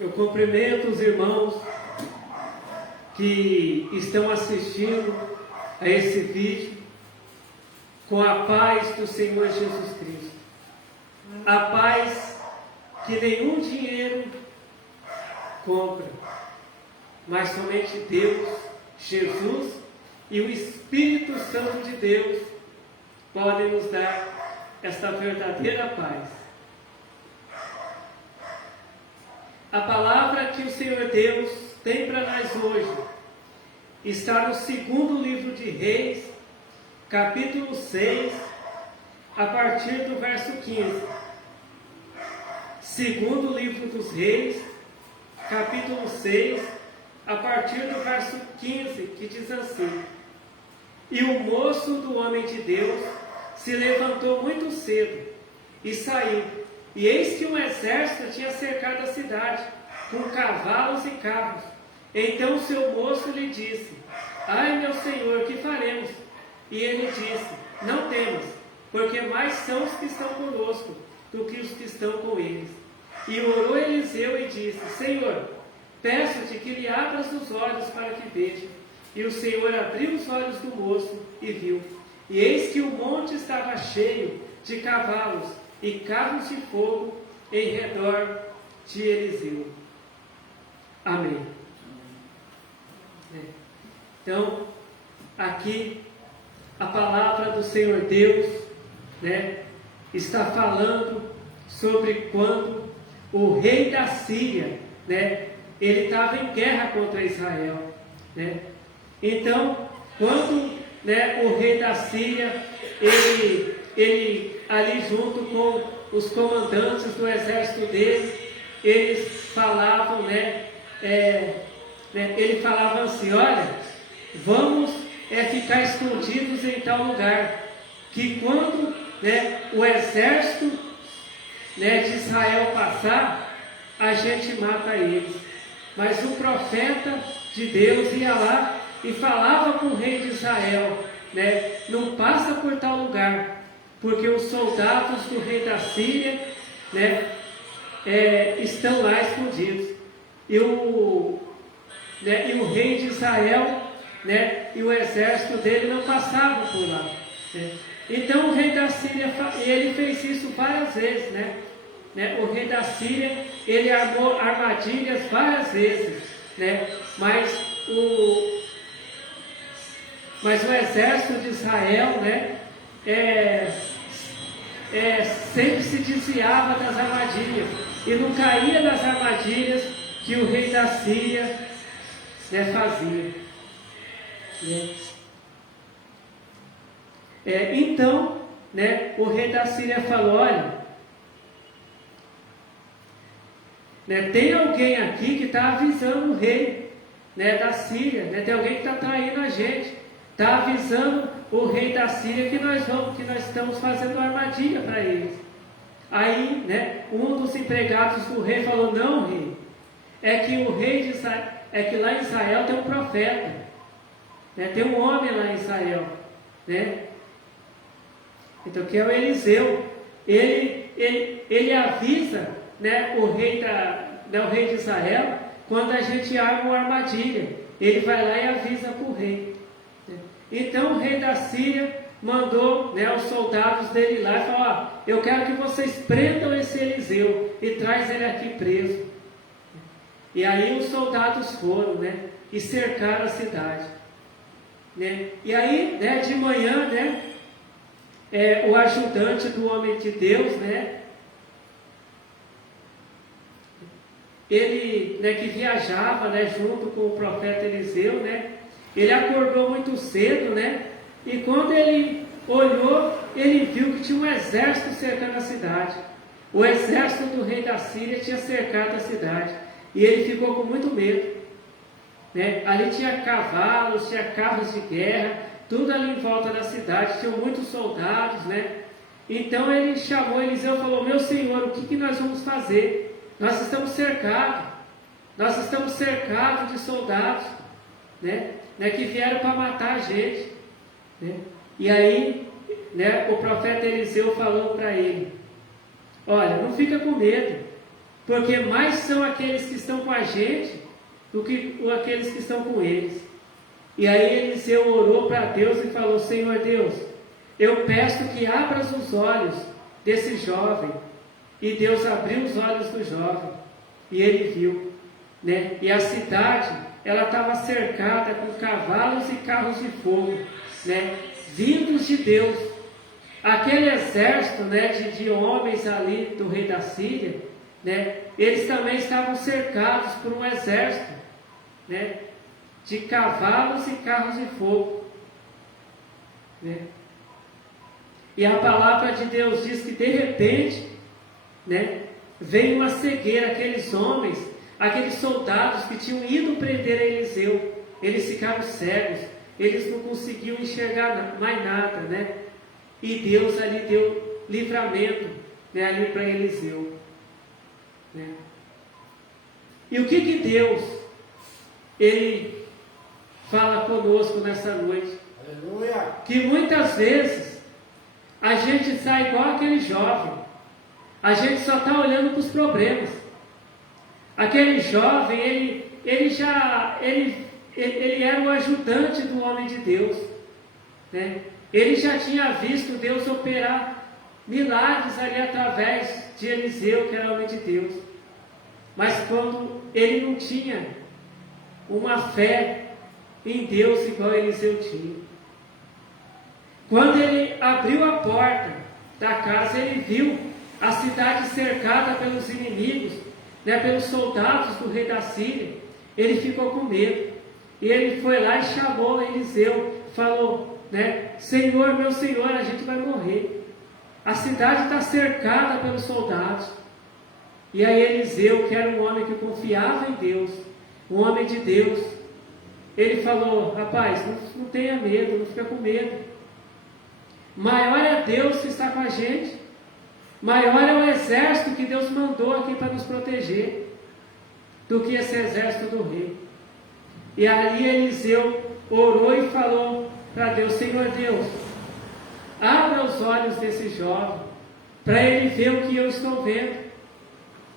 Eu cumprimento os irmãos que estão assistindo a esse vídeo com a paz do Senhor Jesus Cristo. A paz que nenhum dinheiro compra, mas somente Deus, Jesus e o Espírito Santo de Deus podem nos dar esta verdadeira paz. A palavra que o Senhor Deus tem para nós hoje está no segundo livro de Reis, capítulo 6, a partir do verso 15. Segundo livro dos Reis, capítulo 6, a partir do verso 15, que diz assim: E o moço do homem de Deus se levantou muito cedo e saiu. E eis que um exército tinha cercado a cidade, com cavalos e carros. Então seu moço lhe disse: Ai, meu senhor, que faremos? E ele disse: Não temas, porque mais são os que estão conosco do que os que estão com eles. E orou Eliseu e disse: Senhor, peço-te que lhe abras os olhos para que veja. E o Senhor abriu os olhos do moço e viu. E eis que o monte estava cheio de cavalos e carros de fogo em redor de Eliseu. Amém. Então, aqui a palavra do Senhor Deus, está falando sobre quando o rei da Síria, ele estava em guerra contra Israel. Então, quando o rei da Síria, ele ali junto com os comandantes do exército dele, eles falavam, ele falava assim: olha, vamos ficar escondidos em tal lugar, que quando o exército de Israel passar, a gente mata eles. Mas o profeta de Deus ia lá e falava com o rei de Israel: não passa por tal lugar, porque os soldados do rei da Síria estão lá escondidos. E o rei de Israel e o exército dele não passavam por lá. Então o rei da Síria, ele fez isso várias vezes. O rei da Síria, ele armou armadilhas várias vezes, mas o exército de Israel sempre se desviava das armadilhas e não caía nas armadilhas que o rei da Síria fazia. Então, o rei da Síria falou: olha, tem alguém aqui que está avisando o rei da Síria, tem alguém que está traindo a gente, está avisando o rei da Síria que nós estamos fazendo uma armadilha para eles. Aí, um dos empregados do rei falou: não, rei, é que lá em Israel tem um profeta, tem um homem lá em Israel, então que é o Eliseu. Ele avisa o rei de Israel quando a gente arma uma armadilha. Ele vai lá e avisa para o rei. Então o rei da Síria mandou os soldados dele lá e falou: eu quero que vocês prendam esse Eliseu e traz ele aqui preso. E aí os soldados foram e cercaram a cidade. E aí, de manhã, o ajudante do homem de Deus, ele que viajava junto com o profeta Eliseu, ele acordou muito cedo, e quando ele olhou, ele viu que tinha um exército cercando a cidade. O exército do rei da Síria tinha cercado a cidade, e ele ficou com muito medo. Ali tinha cavalos, tinha carros de guerra, tudo ali em volta da cidade, tinham muitos soldados, Então ele chamou Eliseu e falou: meu senhor, o que nós vamos fazer? Nós estamos cercados de soldados, que vieram para matar a gente. E aí, o profeta Eliseu falou para ele: olha, não fica com medo, porque mais são aqueles que estão com a gente do que aqueles que estão com eles. E aí Eliseu orou para Deus e falou: Senhor Deus, eu peço que abras os olhos desse jovem. E Deus abriu os olhos do jovem, e ele viu, né? E a cidade, ela estava cercada com cavalos e carros de fogo, né? Vindos de Deus. Aquele exército, né, de homens ali do rei da Síria, né? Eles também estavam cercados por um exército, né, de cavalos e carros de fogo, né? E a palavra de Deus diz que de repente, né, veio uma cegueira. Aqueles homens, aqueles soldados que tinham ido prender Eliseu, eles ficaram cegos, eles não conseguiam enxergar mais nada, né? E Deus ali deu livramento, né, ali para Eliseu, né? E o que Deus ele fala conosco nessa noite? Aleluia. Que muitas vezes a gente sai igual aquele jovem. A gente só está olhando para os problemas. Aquele jovem, ele era o ajudante do homem de Deus, né? Ele já tinha visto Deus operar milagres ali através de Eliseu, que era homem de Deus. Mas quando ele não tinha uma fé em Deus igual Eliseu tinha. Quando ele abriu a porta da casa, ele viu a cidade cercada pelos inimigos, né, pelos soldados do rei da Síria. Ele ficou com medo. E ele foi lá e chamou Eliseu, falou, né, Senhor, meu Senhor, a gente vai morrer. A cidade está cercada pelos soldados. E aí Eliseu, que era um homem que confiava em Deus, um homem de Deus, ele falou: rapaz, não tenha medo, não fica com medo. Maior é Deus que está com a gente. Maior é o exército que Deus mandou aqui para nos proteger do que esse exército do rei. E ali Eliseu orou e falou para Deus: Senhor Deus, abra os olhos desse jovem para ele ver o que eu estou vendo.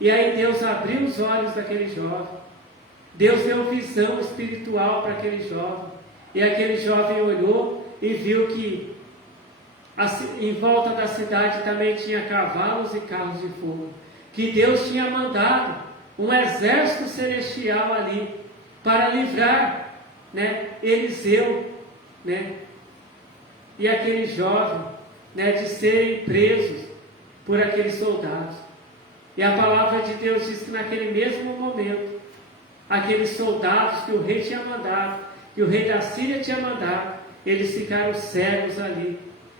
E aí Deus abriu os olhos daquele jovem. Deus deu visão espiritual para aquele jovem. E aquele jovem olhou e viu que em volta da cidade também tinha cavalos e carros de fogo. Que Deus tinha mandado um exército celestial ali para livrar, né, Eliseu, né, e aquele jovem, né, de serem presos por aqueles soldados. E a palavra de Deus diz que naquele mesmo momento, aqueles soldados que o rei tinha mandado, que o rei da Síria tinha mandado, eles ficaram cegos ali.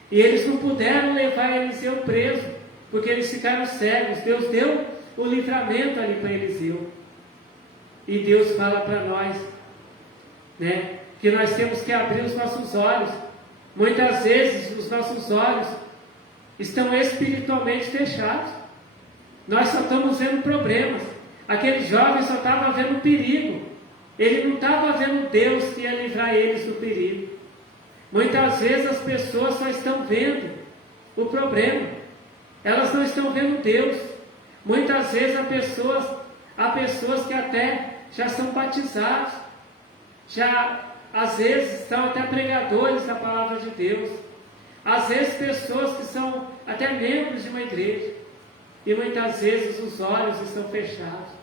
E eles não puderam levar Eliseu preso, porque eles ficaram cegos. Deus deu o livramento ali para Eliseu. E Deus fala para nós, né, que nós temos que abrir os nossos olhos. Muitas vezes os nossos olhos estão espiritualmente fechados. Nós só estamos vendo problemas. Aquele jovem só estava vendo perigo. Ele não estava vendo Deus que ia livrar eles do perigo. Muitas vezes as pessoas só estão vendo o problema. Elas não estão vendo Deus. Muitas vezes há pessoas que até já são batizados, já às vezes são até pregadores da palavra de Deus. Às vezes pessoas que são até membros de uma igreja. E muitas vezes os olhos estão fechados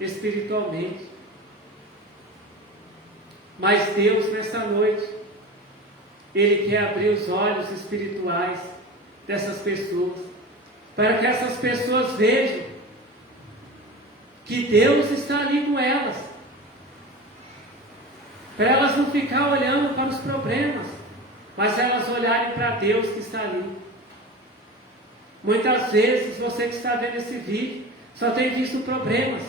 espiritualmente. Mas Deus, nessa noite, Ele quer abrir os olhos espirituais dessas pessoas, para que essas pessoas vejam que Deus está ali com elas, para elas não ficar olhando para os problemas, mas elas olharem para Deus que está ali. Muitas vezes você que está vendo esse vídeo só tem visto problemas,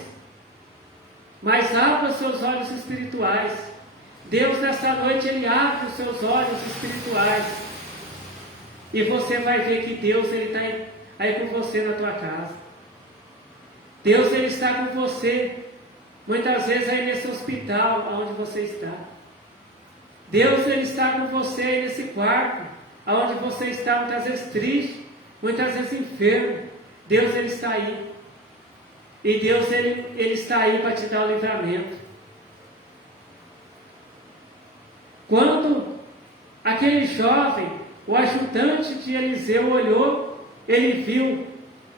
mas abra os seus olhos espirituais. Deus nessa noite Ele abre os seus olhos espirituais e você vai ver que Deus Ele está aí com você na tua casa. Deus Ele está com você muitas vezes aí nesse hospital onde você está. Deus Ele está com você aí nesse quarto onde você está muitas vezes triste, muitas vezes enfermo. Deus Ele está aí. E Deus, ele está aí para te dar o livramento. Quando aquele jovem, o ajudante de Eliseu, olhou, ele viu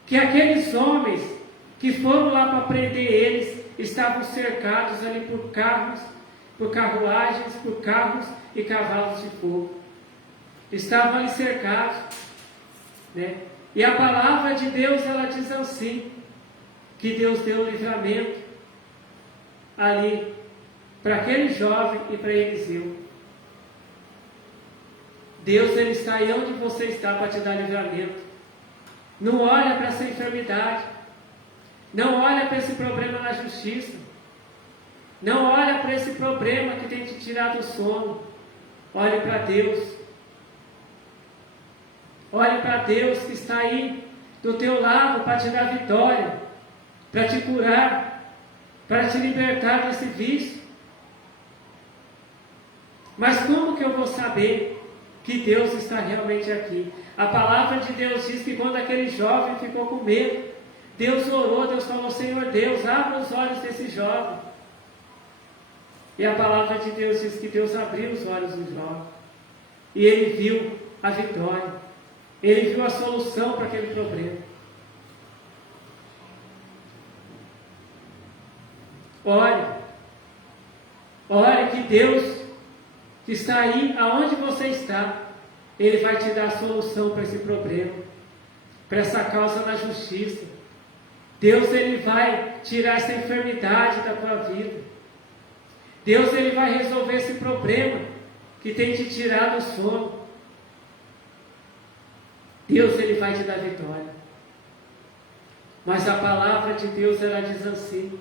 que aqueles homens que foram lá para prender eles, estavam cercados ali por carros, por carruagens, por carros e cavalos de fogo. Estavam ali cercados, né? E a palavra de Deus, ela diz assim, que Deus deu o livramento ali para aquele jovem e para Eliseu. Deus, ele está aí onde você está para te dar livramento. Não olha para essa enfermidade. Não olha para esse problema na justiça. Não olha para esse problema que tem te tirado o sono. Olhe para Deus. Olhe para Deus que está aí do teu lado para te dar vitória, para te curar, para te libertar desse vício. Mas como que eu vou saber que Deus está realmente aqui? A palavra de Deus diz que quando aquele jovem ficou com medo, Deus orou, Deus falou: Senhor Deus, abra os olhos desse jovem. E a palavra de Deus diz que Deus abriu os olhos do jovem. E ele viu a vitória. Ele viu a solução para aquele problema. Ore que Deus que está aí, aonde você está, Ele vai te dar a solução para esse problema, para essa causa na justiça. Deus, Ele vai tirar essa enfermidade da tua vida. Deus, Ele vai resolver esse problema que tem te tirado o sono. Deus, Ele vai te dar vitória. Mas a palavra de Deus, ela diz assim,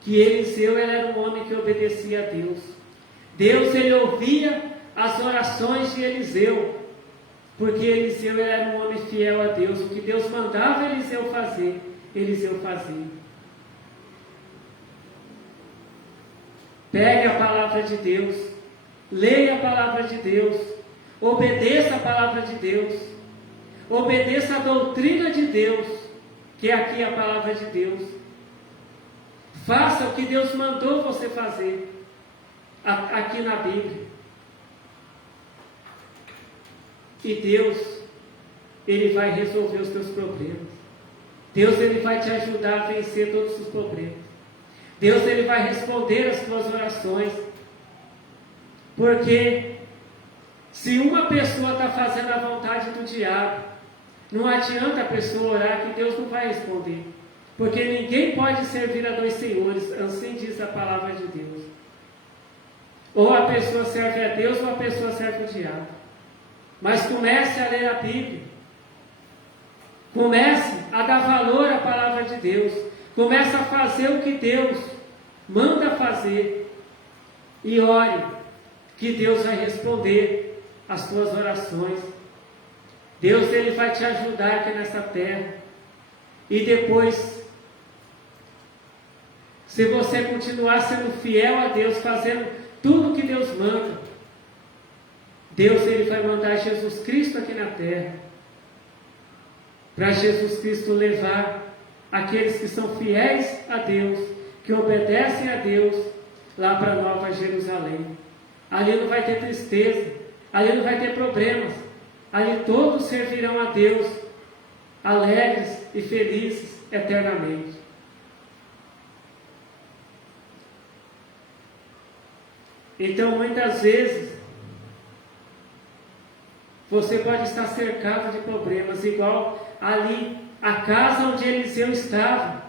que Eliseu, ele era um homem que obedecia a Deus. Deus, ele ouvia as orações de Eliseu, porque Eliseu, ele era um homem fiel a Deus. O que Deus mandava Eliseu fazer, Eliseu fazia. Pegue a palavra de Deus, leia a palavra de Deus, obedeça a palavra de Deus, obedeça a doutrina de Deus, que é aqui a palavra de Deus. Faça o que Deus mandou você fazer aqui na Bíblia. E Deus, Ele vai resolver os teus problemas. Deus, Ele vai te ajudar a vencer todos os problemas. Deus, Ele vai responder as tuas orações. Porque se uma pessoa está fazendo a vontade do diabo, não adianta a pessoa orar que Deus não vai responder. Porque ninguém pode servir a dois senhores, assim diz a palavra de Deus. Ou a pessoa serve a Deus ou a pessoa serve o diabo. Mas comece a ler a Bíblia. Comece a dar valor à palavra de Deus. Comece a fazer o que Deus manda fazer. E ore, que Deus vai responder as tuas orações. Deus, Ele vai te ajudar aqui nessa terra. E depois, se você continuar sendo fiel a Deus, fazendo tudo o que Deus manda, Deus, Ele vai mandar Jesus Cristo aqui na terra, para Jesus Cristo levar aqueles que são fiéis a Deus, que obedecem a Deus, lá para Nova Jerusalém. Ali não vai ter tristeza, ali não vai ter problemas, ali todos servirão a Deus, alegres e felizes eternamente. Então, muitas vezes, você pode estar cercado de problemas, igual ali, a casa onde Eliseu estava.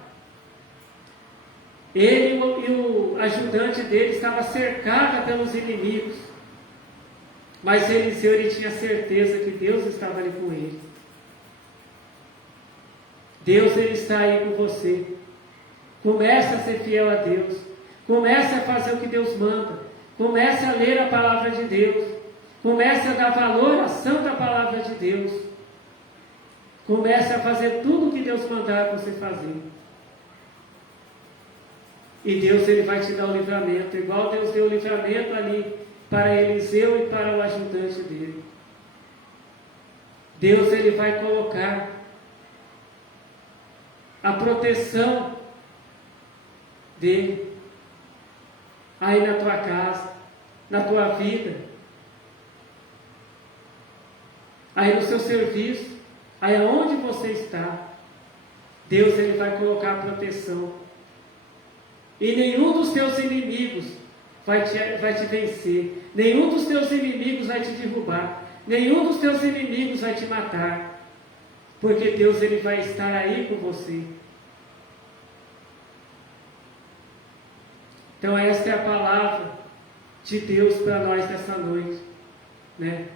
Ele e o ajudante dele estava cercado pelos inimigos. Mas Eliseu, ele tinha certeza que Deus estava ali com ele. Deus, Ele está aí com você. Comece a ser fiel a Deus. Comece a fazer o que Deus manda. Comece a ler a palavra de Deus. Comece a dar valor à santa palavra de Deus. Comece a fazer tudo o que Deus mandar você fazer. E Deus, Ele vai te dar o livramento, igual Deus deu o livramento ali para Eliseu e para o ajudante dele. Deus, Ele vai colocar a proteção dele. Aí na tua casa, na tua vida, aí no seu serviço, aí aonde você está, Deus ele vai colocar proteção. E nenhum dos teus inimigos vai te vencer. Nenhum dos teus inimigos vai te derrubar. Nenhum dos teus inimigos vai te matar. Porque Deus ele vai estar aí com você. Então esta é a palavra de Deus para nós nessa noite, né?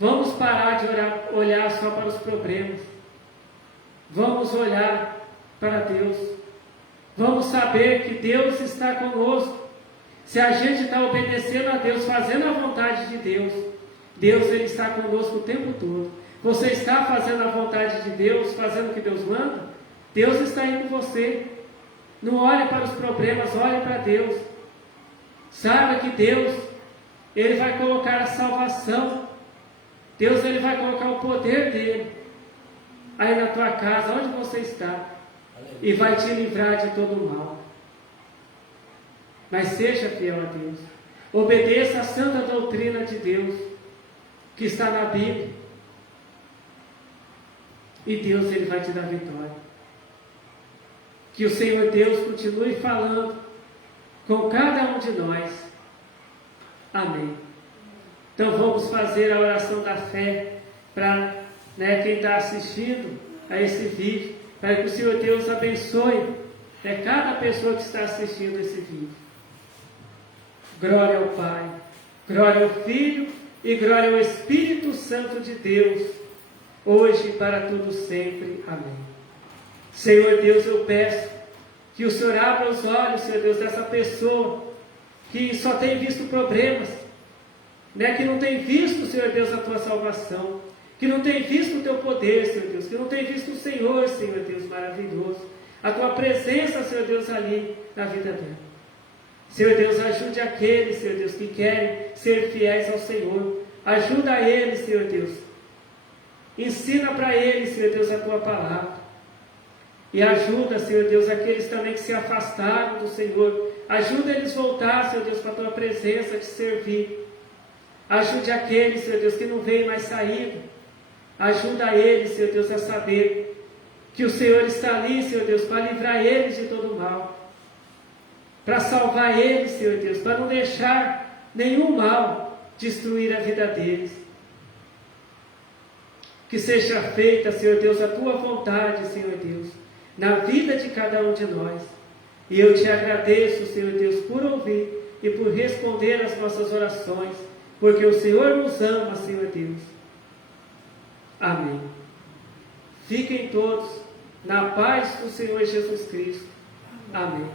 Vamos parar de olhar só para os problemas. Vamos olhar para Deus. Vamos saber que Deus está conosco. Se a gente está obedecendo a Deus, fazendo a vontade de Deus, Deus ele está conosco o tempo todo. Você está fazendo a vontade de Deus, fazendo o que Deus manda? Deus está aí com você. Não olhe para os problemas, olhe para Deus. Saiba que Deus, ele vai colocar a salvação. Deus, ele vai colocar o poder dele aí na tua casa, onde você está, e vai te livrar de todo o mal. Mas seja fiel a Deus. Obedeça a santa doutrina de Deus, que está na Bíblia. E Deus, ele vai te dar vitória. Que o Senhor Deus continue falando com cada um de nós. Amém. Então vamos fazer a oração da fé para quem está assistindo a esse vídeo, para que o Senhor Deus abençoe cada pessoa que está assistindo esse vídeo. Glória ao Pai, glória ao Filho e glória ao Espírito Santo de Deus, hoje e para todo sempre. Amém. Senhor Deus, eu peço que o Senhor abra os olhos, Senhor Deus, dessa pessoa que só tem visto problemas, que não tem visto, Senhor Deus, a tua salvação, que não tem visto o teu poder, Senhor Deus, que não tem visto o Senhor, Senhor Deus, maravilhoso, a tua presença, Senhor Deus, ali na vida dela. Senhor Deus, ajude aqueles, Senhor Deus, que querem ser fiéis ao Senhor. Ajuda eles, Senhor Deus. Ensina para eles, Senhor Deus, a tua palavra. E ajuda, Senhor Deus, aqueles também que se afastaram do Senhor. Ajuda eles a voltar, Senhor Deus, para a tua presença, te servir. Ajude aqueles, Senhor Deus, que não veem mais saída. Ajuda eles, Senhor Deus, a saber que o Senhor está ali, Senhor Deus, para livrar eles de todo o mal. Para salvar eles, Senhor Deus, para não deixar nenhum mal destruir a vida deles. Que seja feita, Senhor Deus, a tua vontade, Senhor Deus, na vida de cada um de nós. E eu te agradeço, Senhor Deus, por ouvir e por responder às nossas orações, porque o Senhor nos ama, Senhor Deus. Amém. Fiquem todos na paz do Senhor Jesus Cristo. Amém.